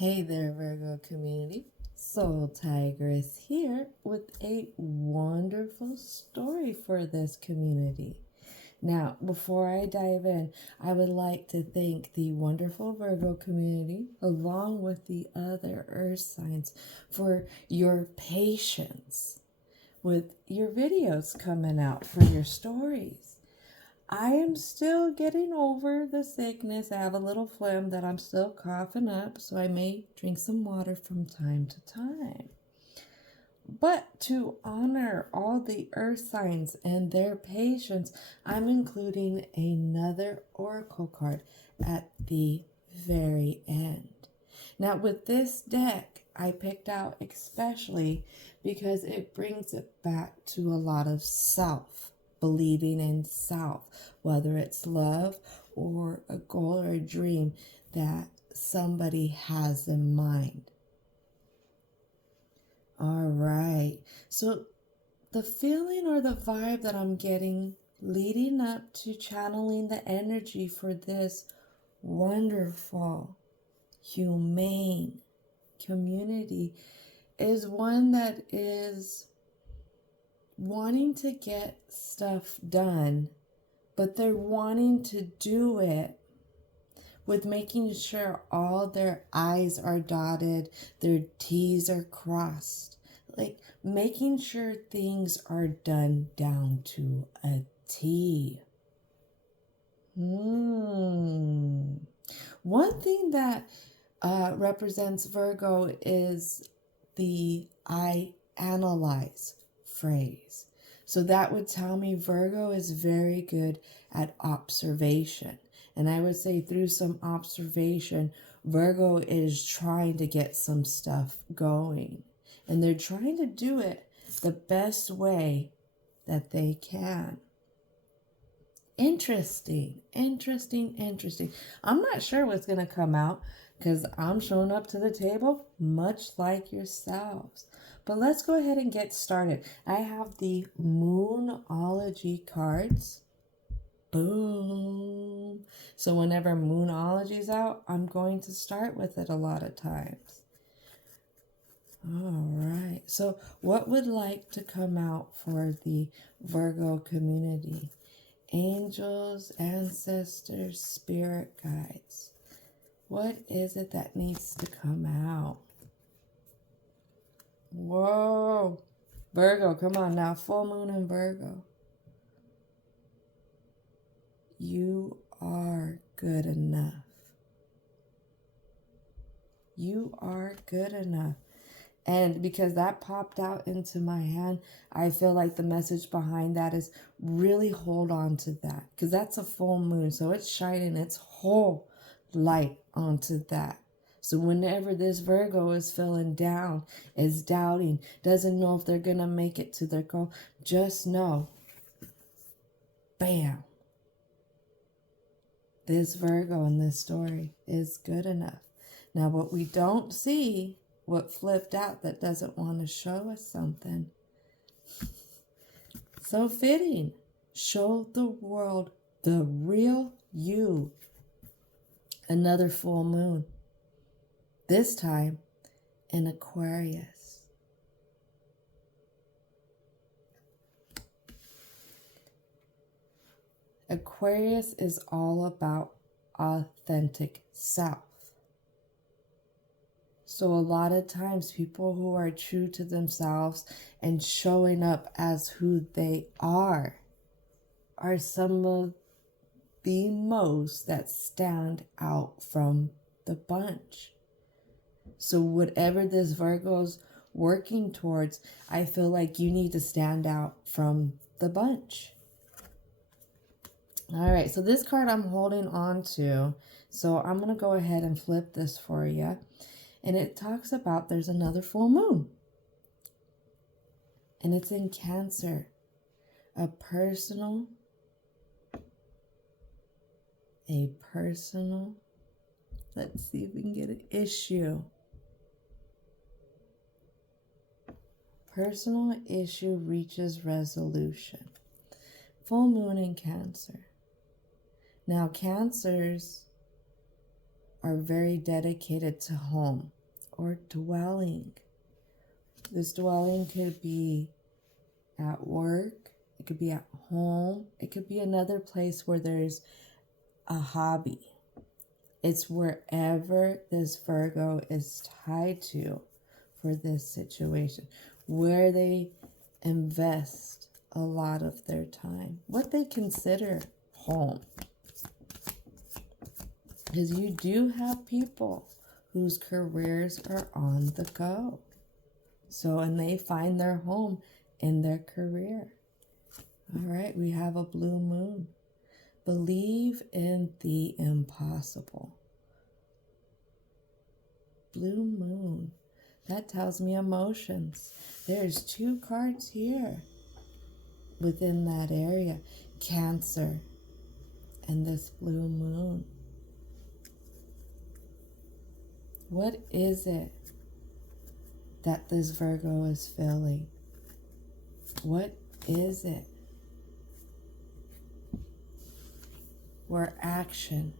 Hey there, Virgo community. Soul Tigress here with a wonderful story for this community. Now, before I dive in, I would like to thank the wonderful Virgo community, along with the other earth signs, for your patience with your videos coming out for your stories. I am still getting over the sickness. I have a little phlegm that I'm still coughing up, so I may drink some water from time to time. But to honor all the earth signs and their patience, I'm including another oracle card at the very end. Now, with this deck, I picked out especially because it brings it back to a lot of self. Believing in self, whether it's love or a goal or a dream that somebody has in mind. All right, so the feeling or the vibe that I'm getting leading up to channeling the energy for this wonderful, humane community is one that is wanting to get stuff done, but they're wanting to do it with making sure all their I's are dotted, their T's are crossed, like making sure things are done down to a T. One thing that represents Virgo is the I analyze phrase. So that would tell me Virgo is very good at observation. And I would say through some observation, Virgo is trying to get some stuff going. And they're trying to do it the best way that they can. Interesting. I'm not sure what's going to come out because I'm showing up to the table much like yourselves. But let's go ahead and get started. I have the Moonology cards. Boom. So whenever Moonology's out, I'm going to start with it a lot of times. All right. So what would like to come out for the Virgo community? Angels, ancestors, spirit guides. What is it that needs to come out? Whoa. Virgo, come on now. Full moon in Virgo. You are good enough. You are good enough. And because that popped out into my hand, I feel like the message behind that is really hold on to that. Because that's a full moon. So it's shining its whole light onto that. So whenever this Virgo is feeling down, is doubting, doesn't know if they're going to make it to their goal, just know, bam, this Virgo in this story is good enough. Now what we don't see, what flipped out that doesn't want to show us something. So fitting. Show the world the real you. Another full moon. This time in Aquarius. Aquarius is all about authentic self. So a lot of times people who are true to themselves and showing up as who they are some of the most that stand out from the bunch. So whatever this Virgo's working towards, I feel like you need to stand out from the bunch. All right, so this card I'm holding on to. So I'm going to go ahead and flip this for you. And it talks about there's another full moon. And it's in Cancer. A personal, let's see if we can get an issue. Personal issue reaches resolution. Full moon in Cancer. Now, Cancers are very dedicated to home or dwelling. This dwelling could be at work, it could be at home, it could be another place where there's a hobby. It's wherever this Virgo is tied to for this situation, where they invest a lot of their time, what they consider home. Because you do have people whose careers are on the go. So, and they find their home in their career. All right, we have a blue moon. Believe in the impossible. Blue moon. That tells me emotions. There's 2 cards here within that area. Cancer and this blue moon. What is it that this Virgo is feeling? What is it where action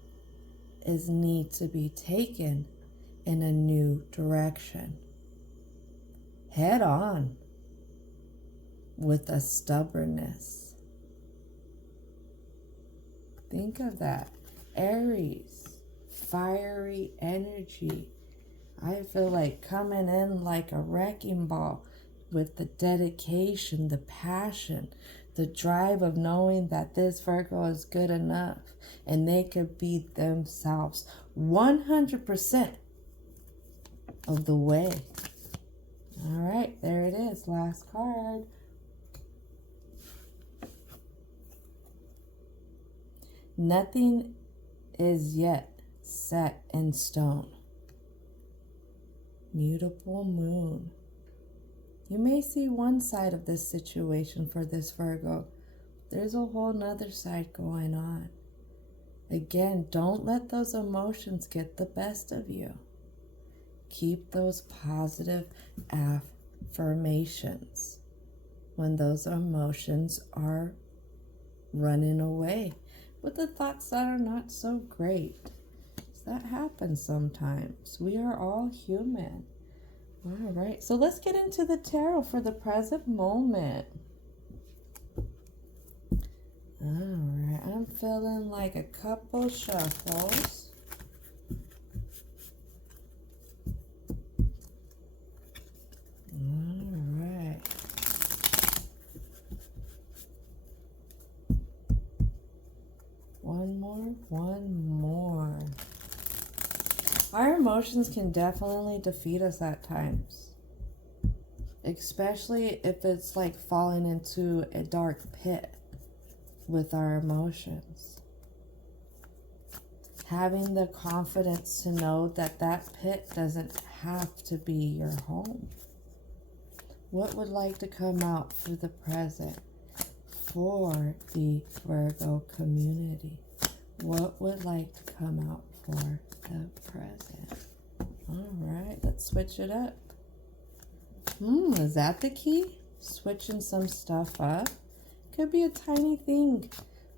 is need to be taken in a new direction? Head on with a stubbornness. Think of that. Aries, fiery energy. I feel like coming in like a wrecking ball with the dedication, the passion, the drive of knowing that this Virgo is good enough and they could be themselves 100% of the way. All right, there it is. Last card. Nothing is yet set in stone. Mutable moon. You may see one side of this situation for this Virgo. There's a whole nother side going on. Again, don't let those emotions get the best of you. Keep those positive affirmations when those emotions are running away with the thoughts that are not so great. That happens sometimes. We are all human. All right, so let's get into the tarot for the present moment. All right, I'm feeling like a couple shuffles. All right. One more. Our emotions can definitely defeat us at times, especially if it's like falling into a dark pit with our emotions. Having the confidence to know that that pit doesn't have to be your home. What would like to come out for the present for the Virgo community? What would like to come out for the present? All right, let's switch it up. Is that the key? Switching some stuff up. Could be a tiny thing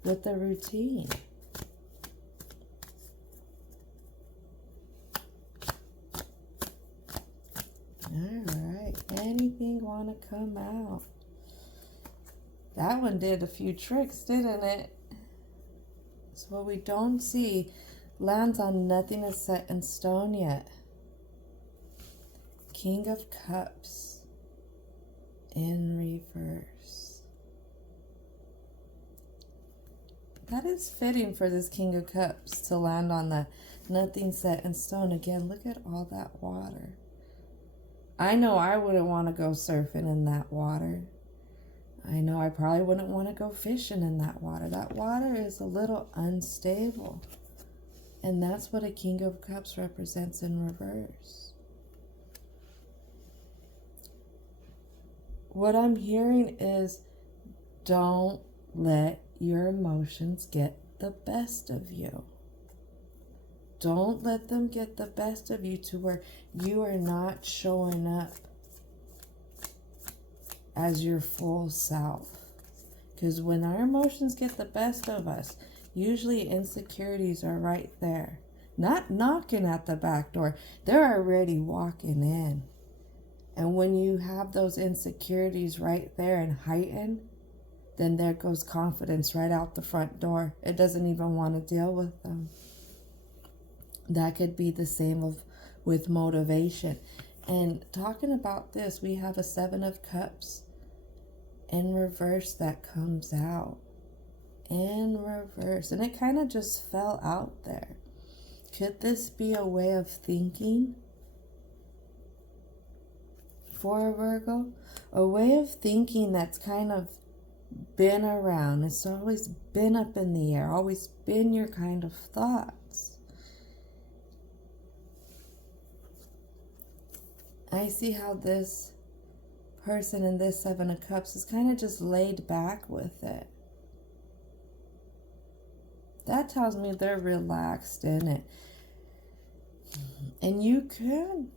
with the routine. All right, anything want to come out? That one did a few tricks, didn't it? So what we don't see lands on nothing is set in stone yet. King of Cups in reverse. That is fitting for this King of Cups to land on the nothing set in stone. Again, look at all that water. I know I wouldn't want to go surfing in that water. I know I probably wouldn't want to go fishing in that water. That water is a little unstable. And that's what a King of Cups represents in reverse. What I'm hearing is, don't let your emotions get the best of you. Don't let them get the best of you to where you are not showing up as your full self. Because when our emotions get the best of us, usually insecurities are right there. not knocking at the back door. They're already walking in. And when you have those insecurities right there and heightened, then there goes confidence right out the front door. It doesn't even want to deal with them. That could be the same with motivation. And talking about this, we have a 7 of Cups in reverse that comes out. In reverse. And it kind of just fell out there. Could this be a way of thinking for a Virgo? A way of thinking that's kind of been around. It's always been up in the air. Always been your kind of thoughts. I see how this person in this 7 of Cups is kind of just laid back with it. That tells me they're relaxed in it. And you can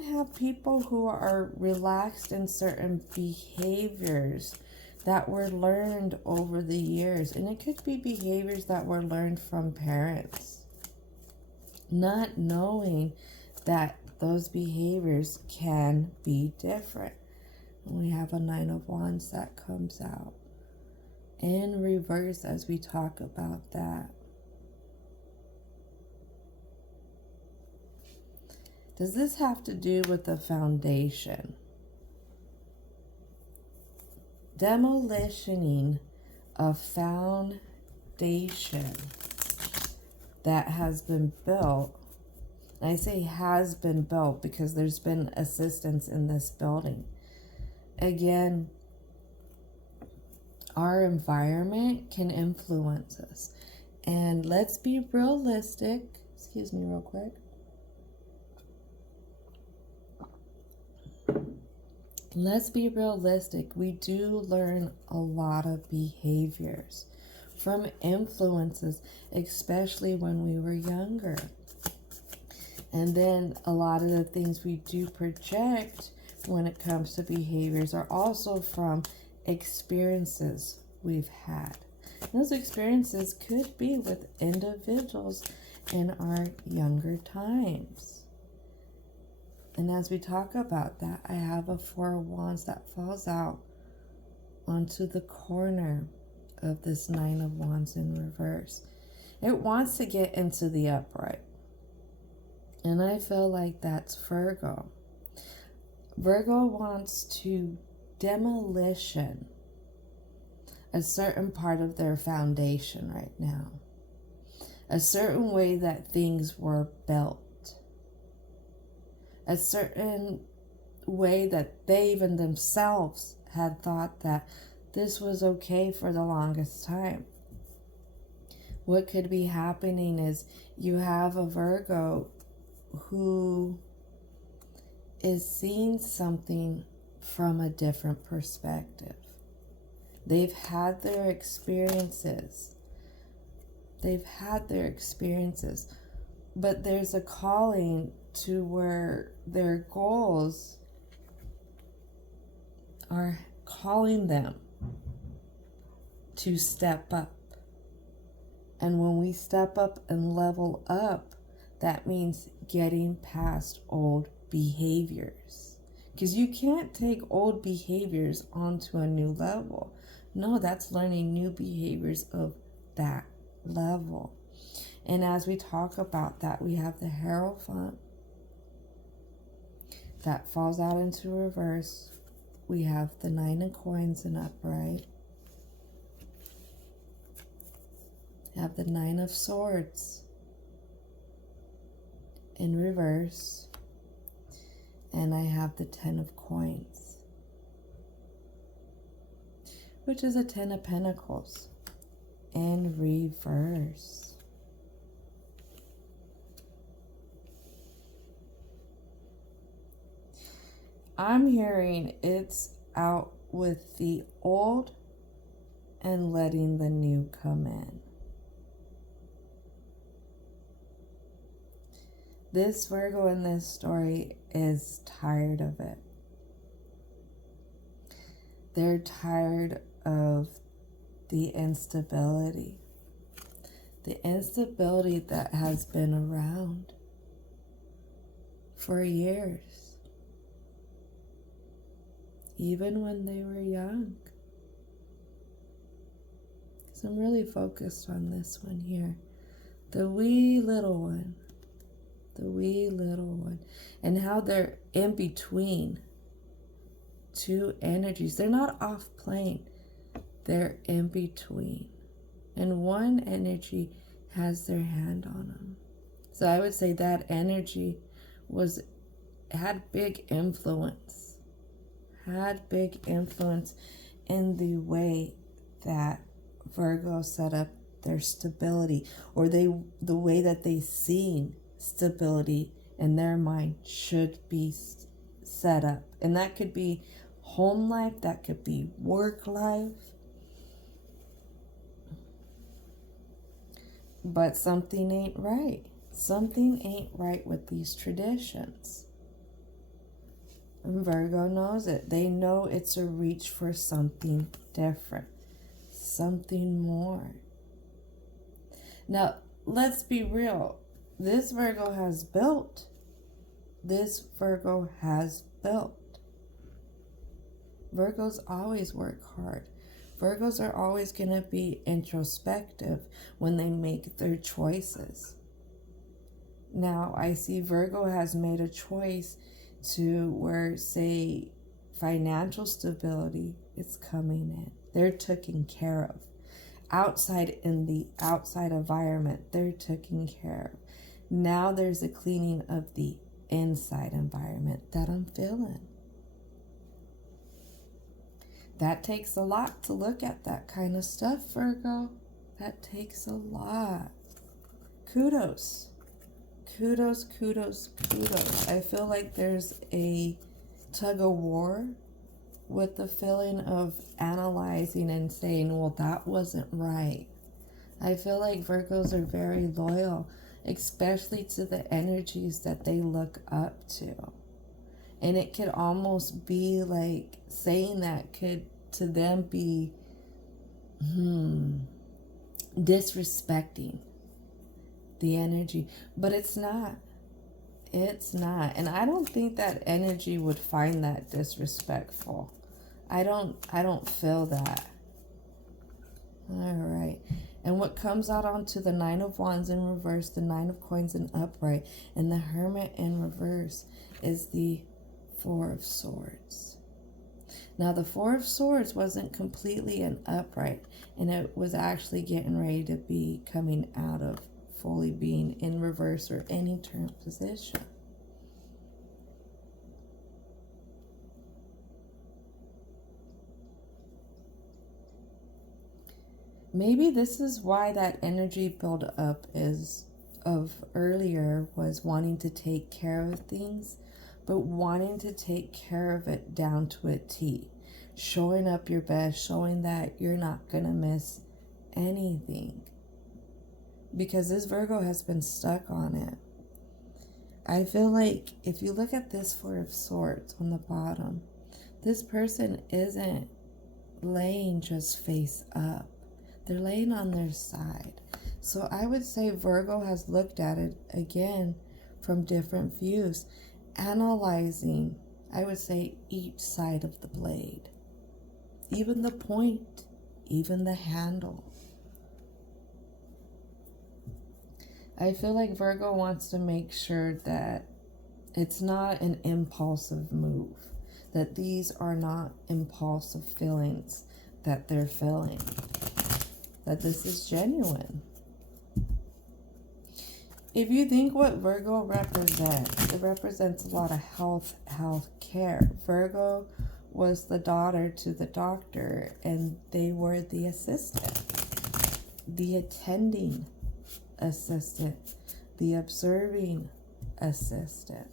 have people who are relaxed in certain behaviors that were learned over the years. And it could be behaviors that were learned from parents. Not knowing that those behaviors can be different. And we have a 9 of Wands that comes out in reverse as we talk about that. Does this have to do with the foundation? Demolitioning a foundation that has been built. I say has been built because there's been assistance in this building. Again, our environment can influence us. And let's be realistic. Excuse me real quick. Let's be realistic. We do learn a lot of behaviors from influences, especially when we were younger. And then a lot of the things we do project when it comes to behaviors are also from experiences we've had. Those experiences could be with individuals in our younger times. And as we talk about that, I have a 4 of Wands that falls out onto the corner of this 9 of Wands in reverse. It wants to get into the upright. And I feel like that's Virgo. Virgo wants to demolition a certain part of their foundation right now. A certain way that things were built. A certain way that they even themselves had thought that this was okay for the longest time. What could be happening is you have a Virgo who is seeing something from a different perspective. They've had their experiences. But there's a calling to where their goals are calling them to step up. And when we step up and level up, that means getting past old behaviors. Because you can't take old behaviors onto a new level. No, that's learning new behaviors of that level. And as we talk about that, we have the Hierophant that falls out into reverse. We have the 9 of Coins in upright. We have the 9 of Swords in reverse. And I have the 10 of Coins, which is a 10 of Pentacles in reverse. I'm hearing it's out with the old and letting the new come in. This Virgo in this story is tired of it. They're tired of the instability. the instability that has been around for years, even when they were young. So I'm really focused on this one here. The wee little one. The wee little one. And how they're in between two energies. They're not off plane. They're in between. And one energy has their hand on them. So I would say that energy had big influence. Had big influence in the way that Virgo set up their stability, or the way that they seen stability in their mind should be set up. And that could be home life, that could be work life. But something ain't right. Something ain't right with these traditions. And Virgo knows it. They know it's a reach for something different, something more. Now, let's be real. This Virgo has built. This Virgo has built. Virgos always work hard. Virgos are always going to be introspective when they make their choices. Now, I see Virgo has made a choice to where, say, financial stability is coming in. They're taken care of. In the outside environment, they're taken care of. Now there's a cleaning of the inside environment that I'm feeling. That takes a lot to look at that kind of stuff, Virgo. That takes a lot. Kudos. Kudos, kudos, kudos. I feel like there's a tug of war with the feeling of analyzing and saying, well, that wasn't right. I feel like Virgos are very loyal, especially to the energies that they look up to. And it could almost be like saying that could to them be disrespecting the energy. But it's not. It's not. And I don't think that energy would find that disrespectful. I don't feel that. All right. And what comes out onto the Nine of Wands in reverse, the Nine of Coins in upright, and the Hermit in reverse is the Four of Swords. Now, the Four of Swords wasn't completely an upright, and it was actually getting ready to be coming out of fully being in reverse or any turn position. Maybe this is why that energy build up of earlier was wanting to take care of things, but wanting to take care of it down to a T. Showing up your best, showing that you're not going to miss anything. Because this Virgo has been stuck on it. I feel like if you look at this Four of Swords on the bottom, this person isn't laying just face up. They're laying on their side. So I would say Virgo has looked at it again from different views, analyzing, I would say, each side of the blade. Even the point, even the handle. I feel like Virgo wants to make sure that it's not an impulsive move, that these are not impulsive feelings that they're feeling, that this is genuine. If you think what Virgo represents, it represents a lot of health care. Virgo was the daughter to the doctor, and they were the assistant, the attending assistant, the observing assistant.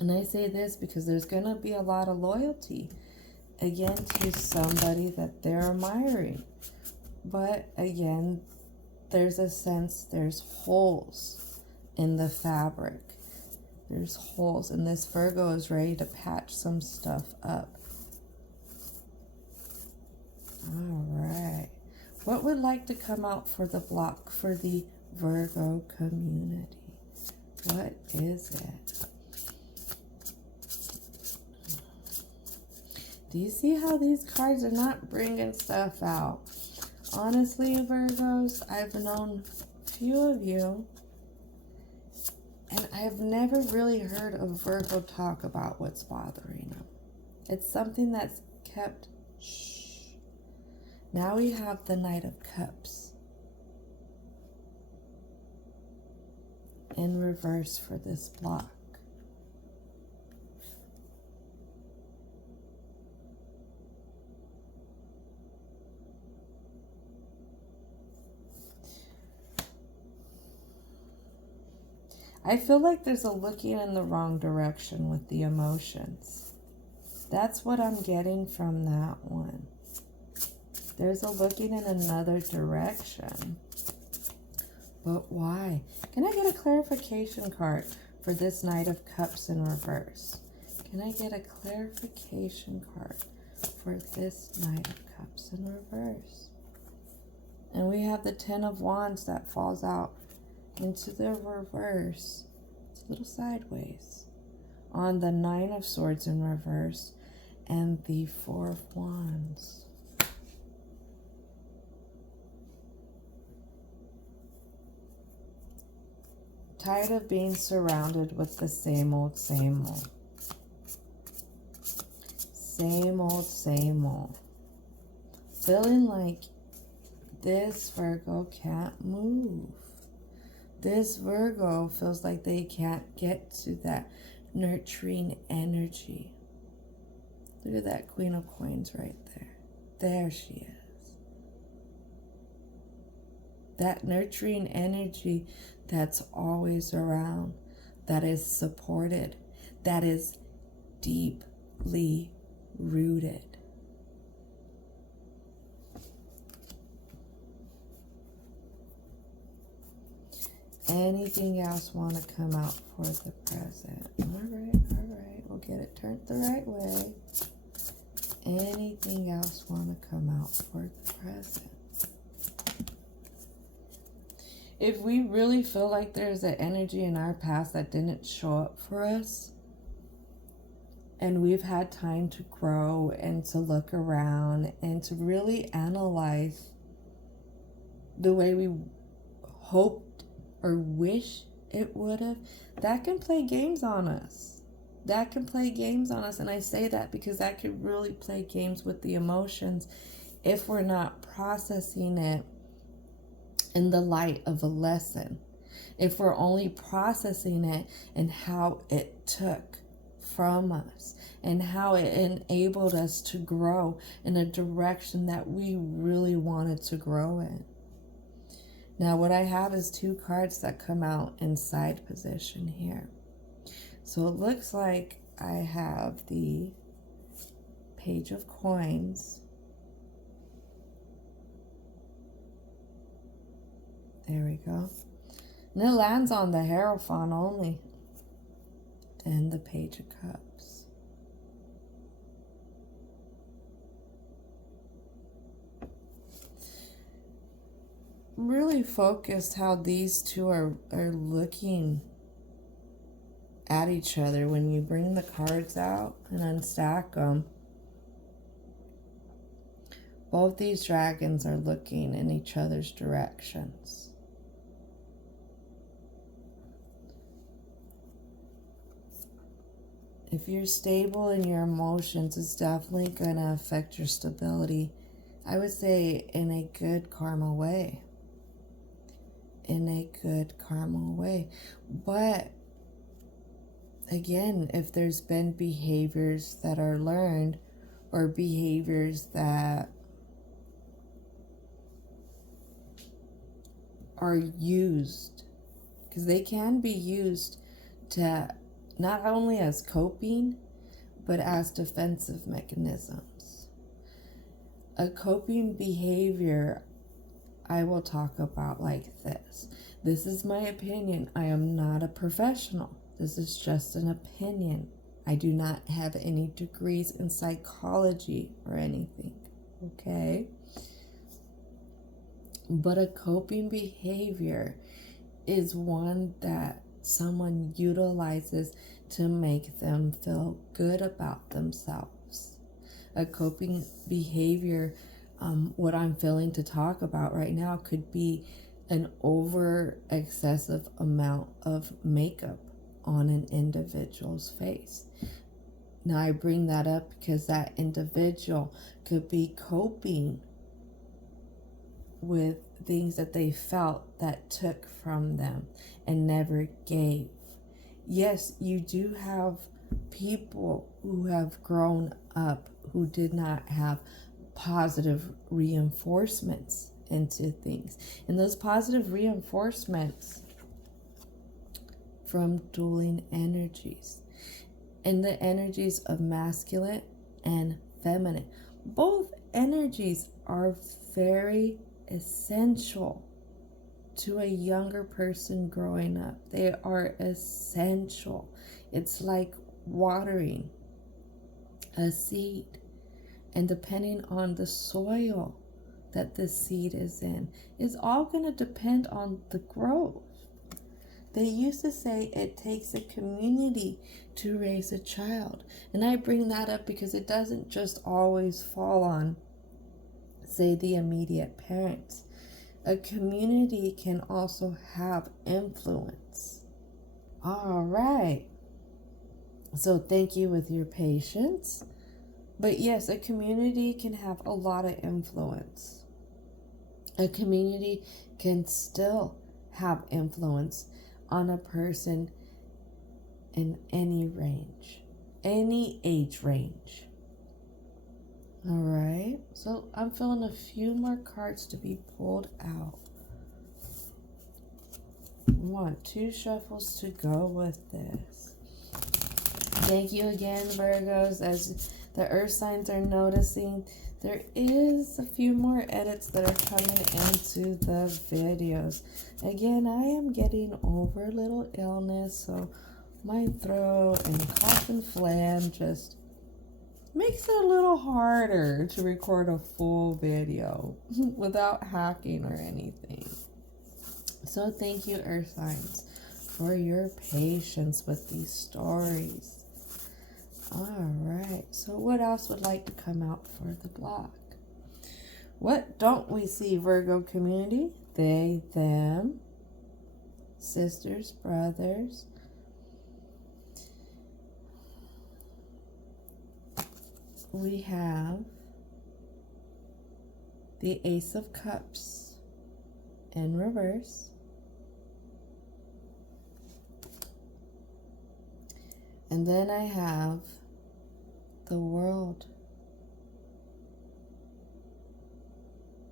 And I say this because there's going to be a lot of loyalty, again, to somebody that they're admiring. But again, there's a sense, there's holes in the fabric. There's holes, and this Virgo is ready to patch some stuff up. All right. What would like to come out for the block for the Virgo community? What is it? Do you see how these cards are not bringing stuff out? Honestly, Virgos, I've known a few of you, and I've never really heard a Virgo talk about what's bothering them. It's something that's kept shh. Now we have the Knight of Cups in reverse for this block. I feel like there's a looking in the wrong direction with the emotions. That's what I'm getting from that one. There's a looking in another direction. But why? Can I get a clarification card for this Knight of Cups in reverse? Can I get a clarification card for this Knight of Cups in reverse? And we have the Ten of Wands that falls out into the reverse. It's a little sideways. On the Nine of Swords in reverse and the Four of Wands. Tired of being surrounded with the same old, same old. Same old, same old. Feeling like this Virgo can't move. This Virgo feels like they can't get to that nurturing energy. Look at that Queen of Coins right there. There she is. That nurturing energy that's always around, that is supported, that is deeply rooted. Anything else want to come out for the present? All right. We'll get it turned the right way. Anything else want to come out for the present? If we really feel like there's an energy in our past that didn't show up for us, and we've had time to grow and to look around and to really analyze the way we hoped or wish it would have, that can play games on us. That can play games on us. And I say that because that could really play games with the emotions if we're not processing it in the light of a lesson. If we're only processing it and how it took from us and how it enabled us to grow in a direction that we really wanted to grow in. Now, what I have is two cards that come out in side position here. So it looks like I have the Page of Coins. There we go. And it lands on the Hierophant only. And the Page of Cups. Really focused how these two are looking at each other when you bring the cards out and unstack them. Both these dragons are looking in each other's directions. If you're stable in your emotions, it's definitely going to affect your stability. I would say in a good karma way. In a good karma way. But again, if there's been behaviors that are learned or behaviors that are used, because they can be used to not only as coping but as defensive mechanisms. A coping behavior I will talk about like this. This is my opinion. I am not a professional. This is just an opinion. I do not have any degrees in psychology or anything. Okay? But a coping behavior is one that someone utilizes to make them feel good about themselves. A coping behavior, what I'm feeling to talk about right now, could be an over excessive amount of makeup on an individual's face. Now, I bring that up because that individual could be coping with things that they felt that took from them and never gave. Yes, you do have people who have grown up who did not have positive reinforcements into things. And those positive reinforcements from dueling energies and the energies of masculine and feminine. Both energies are very essential to a younger person growing up. They are essential. It's like watering a seed, and depending on the soil that the seed is in, is all going to depend on the growth. They used to say it takes a community to raise a child. And I bring that up because it doesn't just always fall on, say, the immediate parents. A community can also have influence. All right. So thank you with your patience. But yes, a community can have a lot of influence. A community can still have influence on a person in any range, any age range. All right, so I'm feeling a few more cards to be pulled out. I want 2 shuffles to go with this. Thank you again, Virgos. As the earth signs are noticing, there is a few more edits that are coming into the videos. Again, I am getting over a little illness, so my throat and cough and phlegm just makes it a little harder to record a full video without hacking or anything. So thank you, earth signs, for your patience with these stories. All right, so what else would like to come out for the block? What don't we see, Virgo community? They, them, sisters, brothers. We have the Ace of Cups in reverse. And then I have the World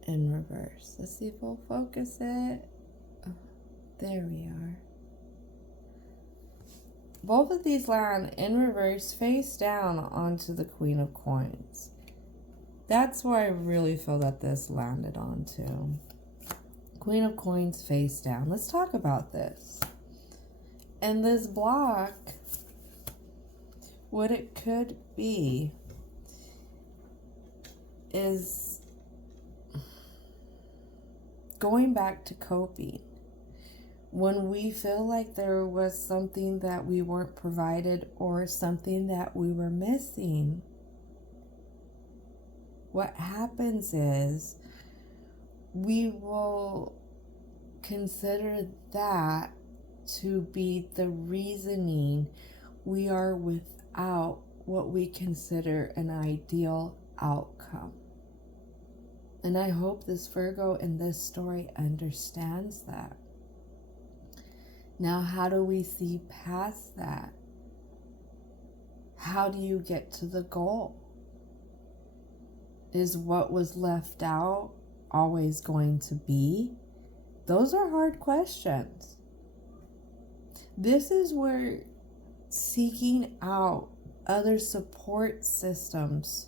in reverse. Let's see if we'll focus it. Oh, there we are. Both of these land in reverse face down onto the Queen of Coins. That's where I really feel that this landed onto. Queen of Coins face down. Let's talk about this. And this block, what it could be is going back to coping. When we feel like there was something that we weren't provided or something that we were missing, what happens is we will consider that to be the reasoning we are without what we consider an ideal outcome. And I hope this Virgo in this story understands that. Now, how do we see past that? How do you get to the goal? Is what was left out always going to be? Those are hard questions. This is where seeking out other support systems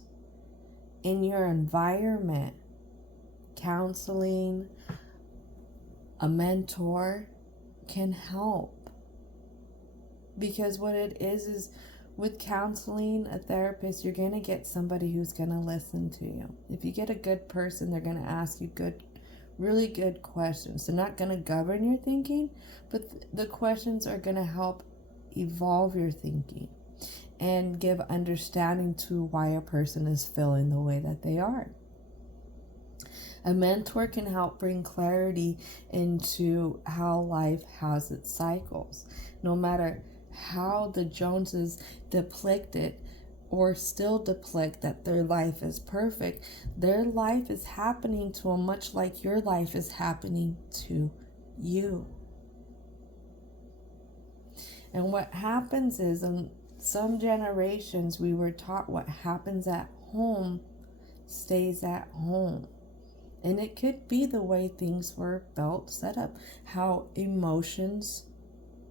in your environment, counseling, a mentor, can help. Because what it is with counseling, a therapist, you're going to get somebody who's going to listen to you. If you get a good person, they're going to ask you good Really good questions. They're not going to govern your thinking, but the questions are going to help evolve your thinking and give understanding to why a person is feeling the way that they are. A mentor can help bring clarity into how life has its cycles. No matter how the Joneses depict it or still depict that their life is perfect, their life is happening to them much like your life is happening to you. And what happens is, in some generations, we were taught what happens at home stays at home. And it could be the way things were built, set up, how emotions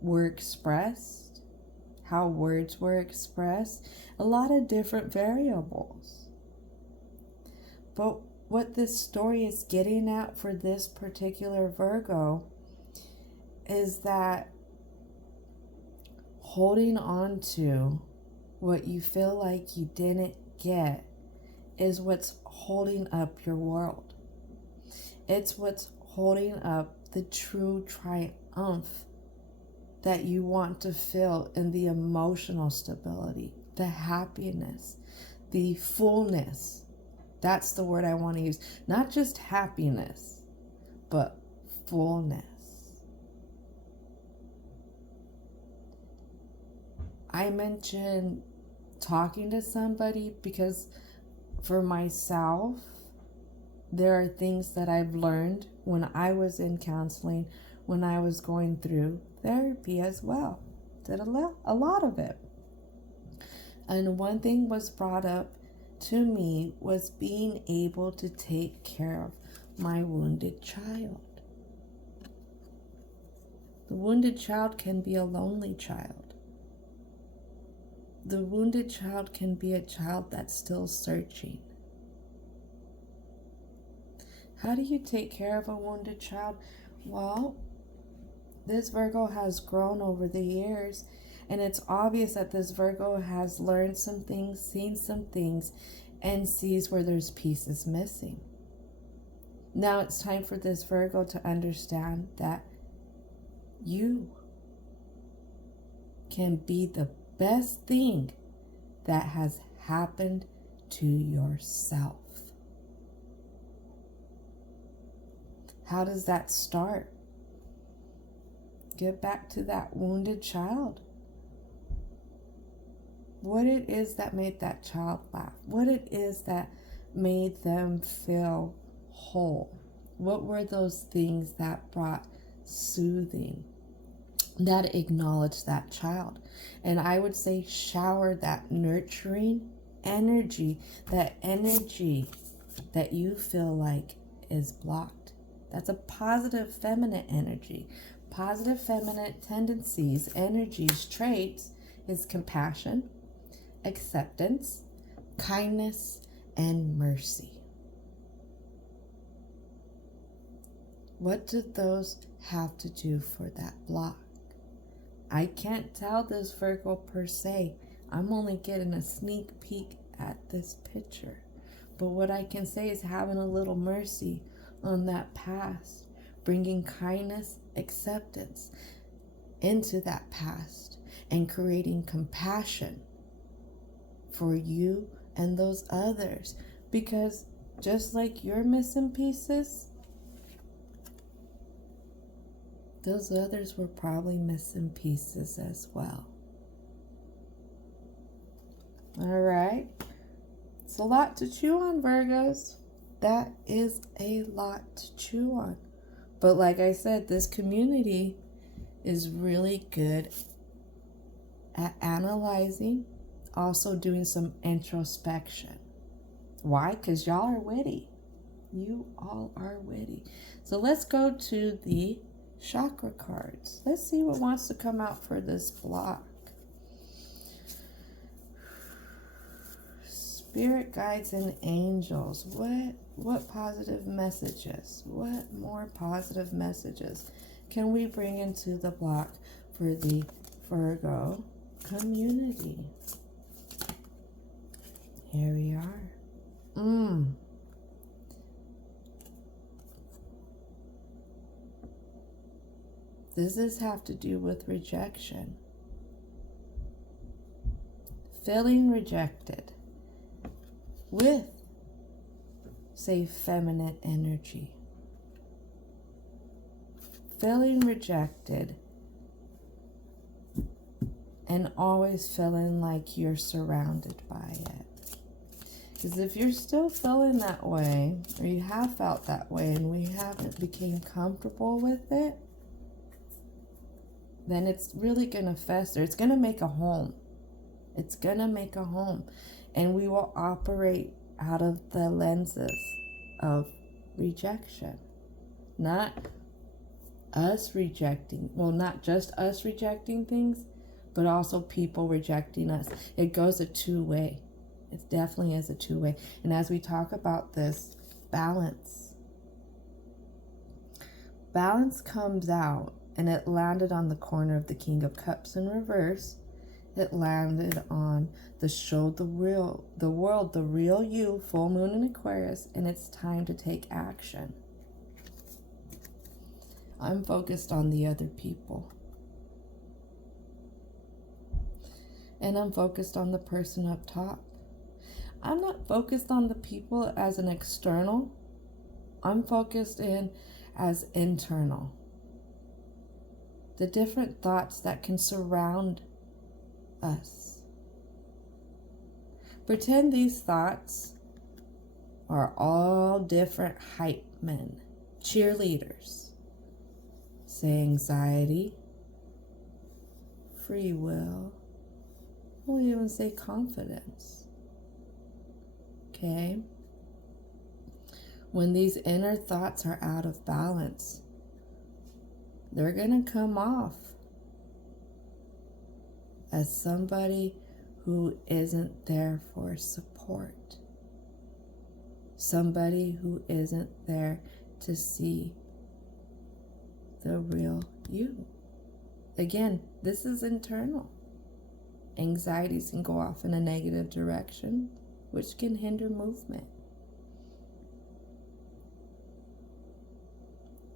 were expressed, how words were expressed, a lot of different variables. But what this story is getting at for this particular Virgo is that holding on to what you feel like you didn't get is what's holding up your world. It's what's holding up the true triumph that you want to feel in the emotional stability, the happiness, the fullness. That's the word I want to use. Not just happiness, but fullness. I mentioned talking to somebody because for myself, there are things that I've learned when I was in counseling, when I was going through therapy as well. Did a lot of it. And one thing was brought up to me was being able to take care of my wounded child. The wounded child can be a lonely child. The wounded child can be a child that's still searching. How do you take care of a wounded child? Well, this Virgo has grown over the years, and it's obvious that this Virgo has learned some things, seen some things, and sees where there's pieces missing. Now it's time for this Virgo to understand that you can be the best thing that has happened to yourself. How does that start? Get back to that wounded child. What it is that made that child laugh. What it is that made them feel whole. What were those things that brought soothing, that acknowledged that child? And I would say shower that nurturing energy, that energy that you feel like is blocked. That's a positive feminine energy. Positive feminine tendencies, energies, traits is compassion, acceptance, kindness, and mercy. What do those have to do for that block? I can't tell this Virgo per se. I'm only getting a sneak peek at this picture. But what I can say is having a little mercy on that past, bringing kindness, acceptance into that past, and creating compassion for you and those others. Because just like you're missing pieces, those others were probably missing pieces as well. All right. It's a lot to chew on, Virgos. That is a lot to chew on. But like I said, this community is really good at analyzing, also doing some introspection. Why? Because y'all are witty. You all are witty. So let's go to the chakra cards. Let's see what wants to come out for this block. Spirit guides and angels. What positive messages? What more positive messages can we bring into the block for the Virgo community? Here we are. This is have to do with rejection. Feeling rejected with, say, feminine energy. Feeling rejected and always feeling like you're surrounded by it. Because if you're still feeling that way, or you have felt that way, and we haven't become comfortable with it, then it's really going to fester. It's going to make a home. It's going to make a home. And we will operate out of the lenses of rejection. Not us rejecting. Well, not just us rejecting things, but also people rejecting us. It goes a two-way. It definitely is a two-way. And as we talk about this, balance comes out, and it landed on the corner of the King of Cups in reverse. It landed on the show the world, the real you, full moon in Aquarius, and it's time to take action. I'm focused on the other people. And I'm focused on the person up top. I'm not focused on the people as an external. I'm focused in as internal. The different thoughts that can surround us. Pretend these thoughts are all different hype men, cheerleaders. Say anxiety, free will, we'll even say confidence. Okay? When these inner thoughts are out of balance, they're going to come off as somebody who isn't there for support. Somebody who isn't there to see the real you. Again, this is internal. Anxieties can go off in a negative direction, which can hinder movement.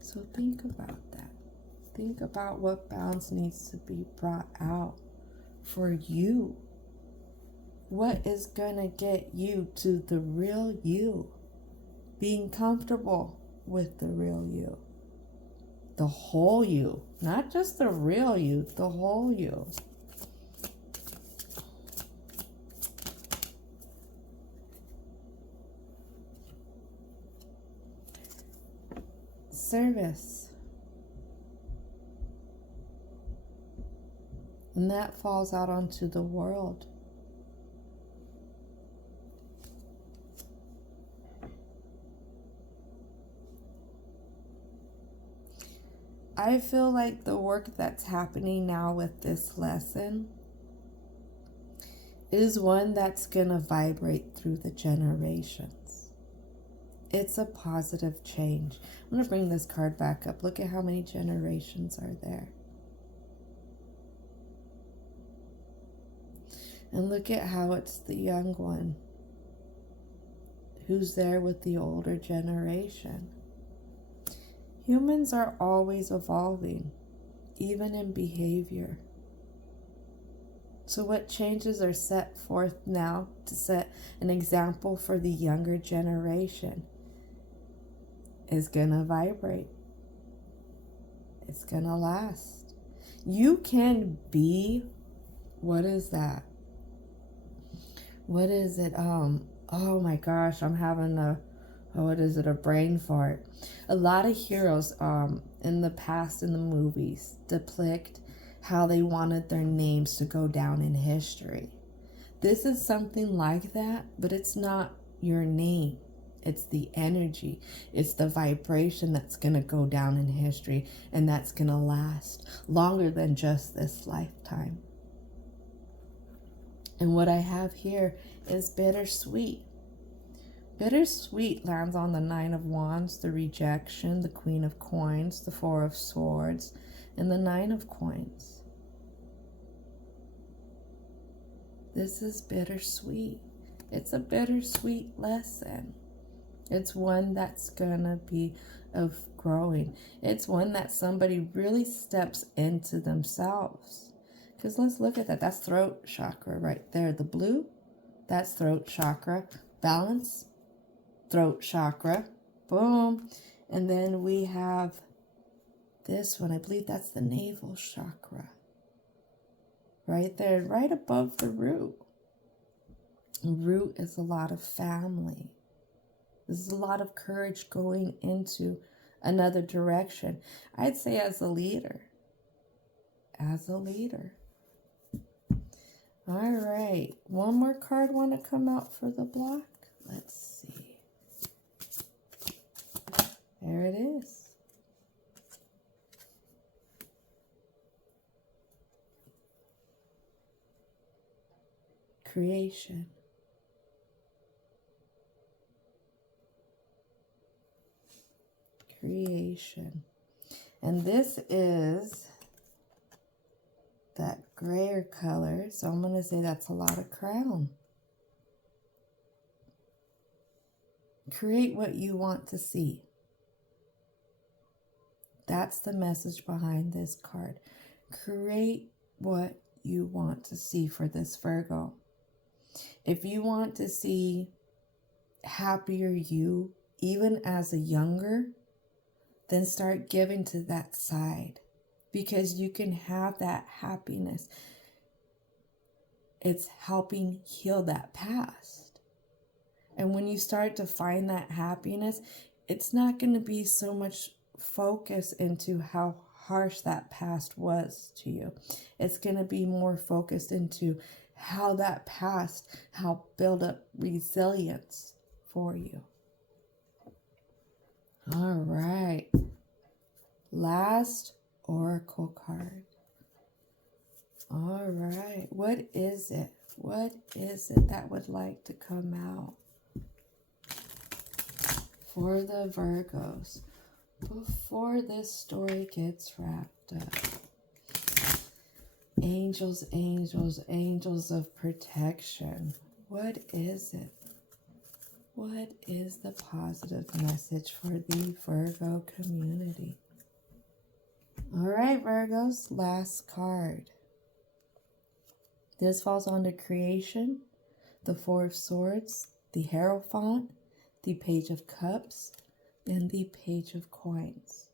So think about that. Think about what balance needs to be brought out for you. What is going to get you to the real you? Being comfortable with the real you. The whole you. Not just the real you, the whole you. Service. And that falls out onto the world. I feel like the work that's happening now with this lesson is one that's going to vibrate through the generations. It's a positive change. I'm going to bring this card back up. Look at how many generations are there. And look at how it's the young one who's there with the older generation. Humans are always evolving, even in behavior. So what changes are set forth now to set an example for the younger generation is going to vibrate. It's going to last. You can be, what is that? What is it? Oh my gosh, I'm having a brain fart. A lot of heroes in the past in the movies depict how they wanted their names to go down in history. This is something like that, but it's not your name. It's the energy. It's the vibration that's going to go down in history, and that's going to last longer than just this lifetime. And what I have here is bittersweet. Bittersweet lands on the 9 of Wands, the rejection, the Queen of Coins, the 4 of Swords, and the 9 of Coins. This is bittersweet. It's a bittersweet lesson. It's one that's gonna be of growing. It's one that somebody really steps into themselves. Because let's look at that. That's throat chakra right there. The blue, that's throat chakra. Balance, throat chakra. Boom. And then we have this one. I believe that's the navel chakra. Right there, right above the root. Root is a lot of family. This is a lot of courage going into another direction. I'd say as a leader. As a leader. All right. One more card want to come out for the block? Let's see. There it is. Creation. Creation. And this is that grayer color, so I'm going to say that's a lot of crown. Create what you want to see. That's the message behind this card. Create what you want to see for this Virgo. If you want to see happier you, even as a younger, then start giving to that side, because you can have that happiness. It's helping heal that past. And when you start to find that happiness, it's not going to be so much focus into how harsh that past was to you. It's going to be more focused into how that past helped build up resilience for you. All right. Last oracle card. All right. What is it? What is it that would like to come out for the Virgos before this story gets wrapped up? Angels, angels, angels of protection. What is it? What is the positive message for the Virgo community? All right, Virgos, last card. This falls under creation, the Four of Swords, the Hierophant, the Page of Cups, and the Page of Coins.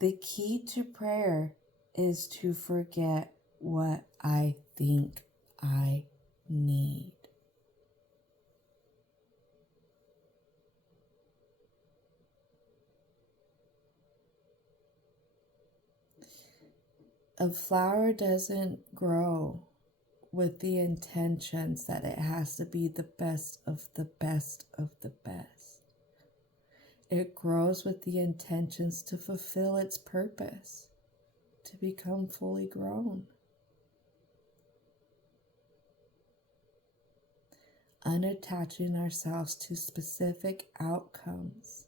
The key to prayer is to forget what I think I need. A flower doesn't grow with the intentions that it has to be the best of the best of the best. It grows with the intentions to fulfill its purpose, to become fully grown. Unattaching ourselves to specific outcomes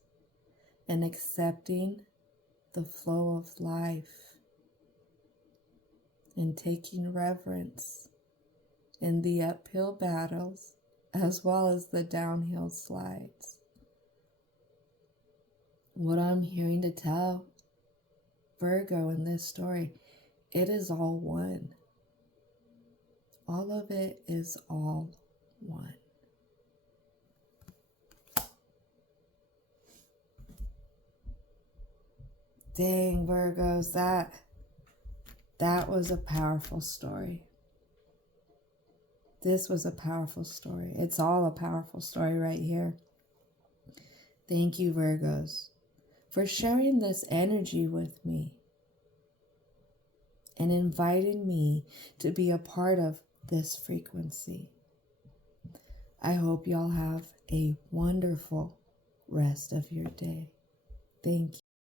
and accepting the flow of life and taking reverence in the uphill battles as well as the downhill slides. What I'm hearing to tell Virgo in this story, it is all one. All of it is all one. Dang, Virgos, that was a powerful story. This was a powerful story. It's all a powerful story right here. Thank you, Virgos, for sharing this energy with me and inviting me to be a part of this frequency. I hope y'all have a wonderful rest of your day. Thank you.